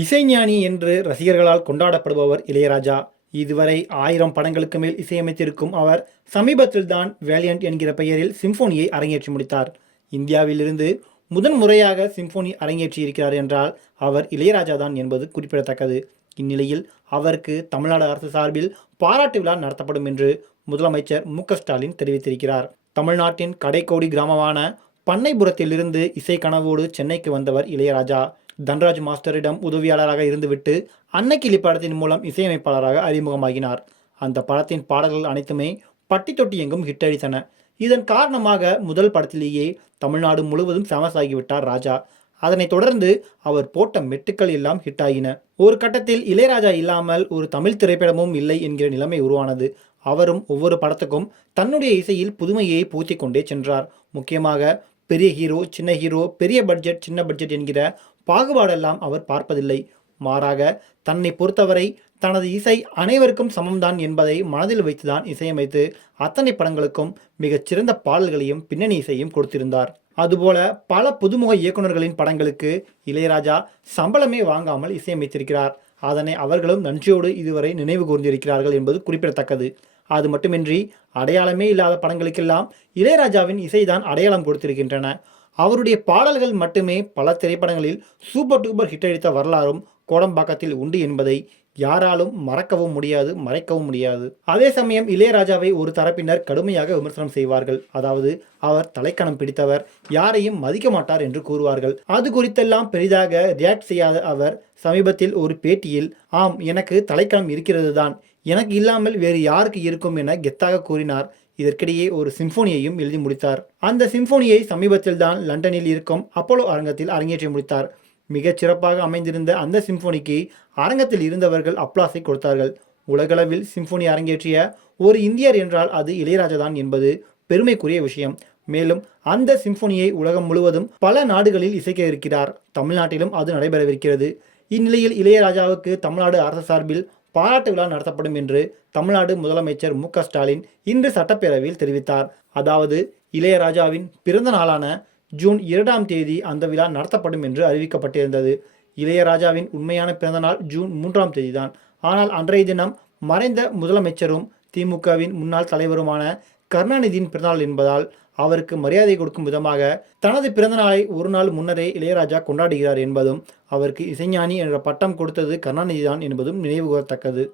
இசைஞானி என்று ரசிகர்களால் கொண்டாடப்படுபவர் இளையராஜா. இதுவரை ஆயிரம் படங்களுக்கு மேல் இசையமைத்திருக்கும் அவர் சமீபத்தில்தான் வேலியன்ட் என்கிற பெயரில் சிம்போனியை அரங்கேற்றி முடித்தார். இந்தியாவிலிருந்து முதன் முறையாக சிம்போனி அரங்கேற்றி இருக்கிறார் என்றால் அவர் இளையராஜா தான் என்பது குறிப்பிடத்தக்கது. இந்நிலையில் அவருக்கு தமிழ்நாடு அரசு சார்பில் பாராட்டு விழா நடத்தப்படும் என்று முதலமைச்சர் மு ஸ்டாலின் தெரிவித்திருக்கிறார். தமிழ்நாட்டின் கடைக்கோடி கிராமமான பண்ணைபுரத்திலிருந்து இசை கனவோடு சென்னைக்கு வந்தவர் இளையராஜா. தன்ராஜ் மாஸ்டரிடம் உதவியாளராக இருந்துவிட்டு அன்னக்கிளி படத்தின் மூலம் இசையமைப்பாளராக அறிமுகமாகினார். அந்த படத்தின் பாடல்கள் அனைத்துமே பட்டி தொட்டி எங்கும் ஹிட்டடித்தன இதன் காரணமாக முதல் படத்திலேயே தமிழ்நாடு முழுவதும் ஃபேமஸ் ஆகிவிட்டார் ராஜா. அதனைத் தொடர்ந்து அவர் போட்ட மெட்டுக்கள் எல்லாம் ஹிட் ஆகின. ஒரு கட்டத்தில் இளையராஜா இல்லாமல் ஒரு தமிழ் திரைப்படமும் இல்லை என்கிற நிலைமை உருவானது. அவரும் ஒவ்வொரு படத்துக்கும் தன்னுடைய இசையில் புதுமையை பூத்தி கொண்டே சென்றார். முக்கியமாக பெரிய ஹீரோ சின்ன ஹீரோ பெரிய பட்ஜெட் சின்ன பட்ஜெட் என்கிற பாகுபாடெல்லாம் அவர் பார்ப்பதில்லை. மாறாக தன்னை பொறுத்தவரை தனது இசை அனைவருக்கும் சமம்தான் என்பதை மனதில் வைத்துதான் இசையமைத்து அத்தனை படங்களுக்கும் மிகச் சிறந்த பாடல்களையும் பின்னணி இசையும் கொடுத்திருந்தார். அதுபோல பல புதுமுக இயக்குனர்களின் படங்களுக்கு இளையராஜா சம்பளமே வாங்காமல் இசையமைத்திருக்கிறார். அதனை அவர்களும் நன்றியோடு இதுவரை நினைவு கூர்ந்திருக்கிறார்கள் என்பது குறிப்பிடத்தக்கது. அது மட்டுமின்றி அடையாளமே இல்லாத படங்களுக்கெல்லாம் இளையராஜாவின் இசைதான் அடையாளம் கொடுத்திருக்கின்றன. அவருடைய பாடல்கள் மட்டுமே பல திரைப்படங்களில் சூப்பர் டூப்பர் ஹிட் அடித்த வரலாறும் கோடம்பாக்கத்தில் உண்டு என்பதை யாராலும் மறக்கவும் முடியாது மறைக்கவும் முடியாது. அதே சமயம் இளையராஜாவை ஒரு தரப்பினர் கடுமையாக விமர்சனம் செய்வார்கள். அதாவது அவர் தலைக்கணம் பிடித்தவர் யாரையும் மதிக்க மாட்டார் என்று கூறுவார்கள். அது குறித்தெல்லாம் பெரிதாக ரியாக்ட் செய்யாத அவர் சமீபத்தில் ஒரு பேட்டியில் ஆம் எனக்கு தலைக்கணம் இருக்கிறது தான் எனக்கு இல்லாமல் வேறு யாருக்கு இருக்கும் என கெத்தாக கூறினார். இதற்கிடையே ஒரு சிம்போனியையும் எழுதி முடித்தார். அந்த சிம்போனியை சமீபத்தில் தான் லண்டனில் இருக்கும் அப்போலோ அரங்கத்தில் அரங்கேற்றி முடித்தார். மிகச் சிறப்பாக அமைந்திருந்த அந்த சிம்போனிக்கு அரங்கத்தில் இருந்தவர்கள் அப்ளாஸை கொடுத்தார்கள். உலகளவில் சிம்போனி அரங்கேற்றிய ஒரு இந்தியர் என்றால் அது இளையராஜா தான் என்பது பெருமைக்குரிய விஷயம். மேலும் அந்த சிம்போனியை உலகம் முழுவதும் பல நாடுகளில் இசைக்க இருக்கிறார். தமிழ்நாட்டிலும் அது நடைபெறவிருக்கிறது. இந்நிலையில் இளையராஜாவுக்கு தமிழ்நாடு அரசு சார்பில் பாராட்டு விழா நடத்தப்படும் என்று தமிழ்நாடு முதலமைச்சர் மு ஸ்டாலின் இன்று சட்டப்பேரவையில் தெரிவித்தார். அதாவது இளையராஜாவின் பிறந்த நாளான ஜூன் இரண்டாம் தேதி அந்த விழா நடத்தப்படும் என்று அறிவிக்கப்பட்டிருந்தது. இளையராஜாவின் உண்மையான பிறந்தநாள் ஜூன் மூன்றாம் தேதிதான். ஆனால் அன்றைய தினம் மறைந்த முதலமைச்சரும் திமுகவின் முன்னாள் தலைவருமான கருணாநிதியின் பிறந்தநாள் என்பதால் அவருக்கு மரியாதை கொடுக்கும் விதமாக தனது பிறந்தநாளை ஒரு நாள் முன்னரே இளையராஜா கொண்டாடுகிறார் என்பதும் அவருக்கு இசைஞானி என்ற பட்டம் கொடுத்தது கருணாநிதிதான் என்பதும் நினைவுகூரத்தக்கது